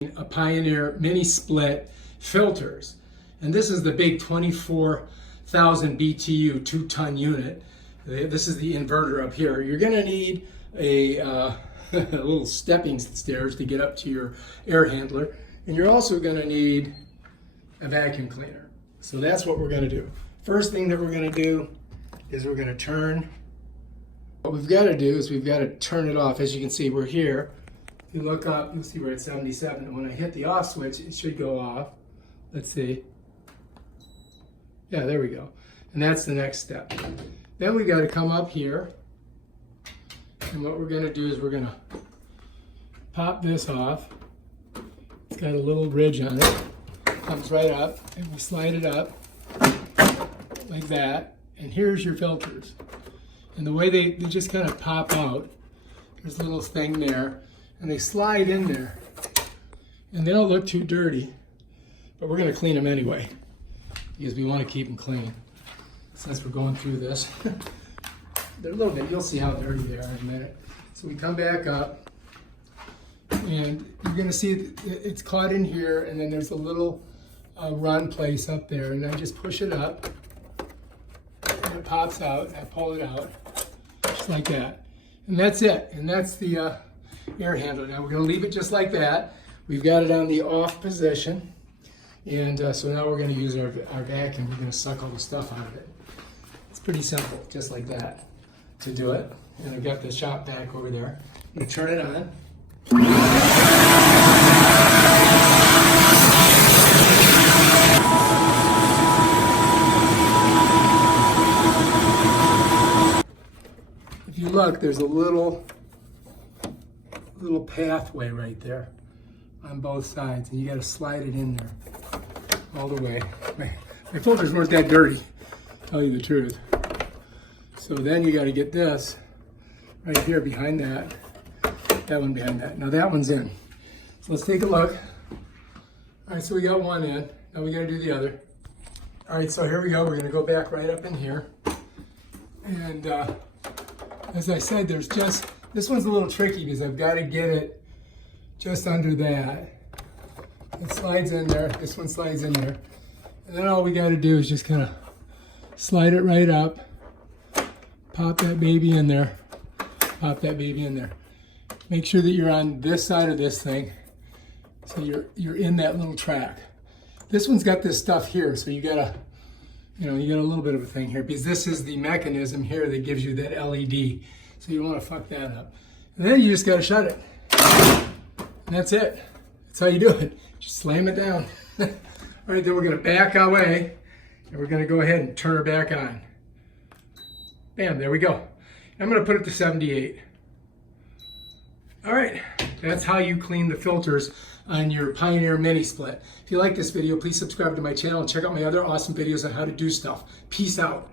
a Pioneer mini split filters, and this is the big 24,000 BTU 2-ton unit. This is the inverter up here. You're going to need a little stepping stairs to get up to your air handler, and you're also going to need a vacuum cleaner. So that's what we're going to do. First thing that we're going to do is we're going to turn. What we've got to do is we've got to turn it off. As you can see, we're here. If you look up, you'll see we're at 77, and when I hit the off switch, it should go off. Let's see. Yeah, there we go. And that's the next step. Then we got to come up here, and what we're going to do is we're going to pop this off. It's got a little ridge on it. Comes right up, and we slide it up like that. And here's your filters. And the way they just kind of pop out, there's a little thing there, and they slide in there. And they don't look too dirty, but we're going to clean them anyway, because we want to keep them clean. Since we're going through this, they're a little bit, you'll see how dirty they are in a minute. So we come back up, and you're going to see it's caught in here, and then there's a little run place up there, and I just push it up, and it pops out, and I pull it out, just like that. And that's it, and that's the air handler. Now we're going to leave it just like that. We've got it on the off position, and so now we're going to use our vacuum. We're going to suck all the stuff out of it. It's pretty simple, just like that, to do it. And I've got the shop vac over there. I'm going to turn it on. If you look, there's a little pathway right there on both sides, and you got to slide it in there all the way. My filters weren't that dirty, to tell you the truth. So then you got to get this right here behind that one behind that. Now that one's in. So let's take a look. All right, so we got one in. Now we got to do the other. All right, so here we go. We're going to go back right up in here. And as I said, there's just, this one's a little tricky because I've got to get it just under that. It slides in there. This one slides in there. And then all we got to do is just kind of slide it right up. Pop that baby in there. Pop that baby in there. Make sure that you're on this side of this thing, so you're in that little track. This one's got this stuff here, so you got a little bit of a thing here, because this is the mechanism here that gives you that LED. So you don't want to fuck that up. And then you just got to shut it. And that's it. That's how you do it. Just slam it down. All right, then we're going to back away, and we're going to go ahead and turn her back on. Bam, there we go. I'm going to put it to 78. All right, that's how you clean the filters on your Pioneer mini split. If you like this video, please subscribe to my channel and check out my other awesome videos on how to do stuff. Peace out.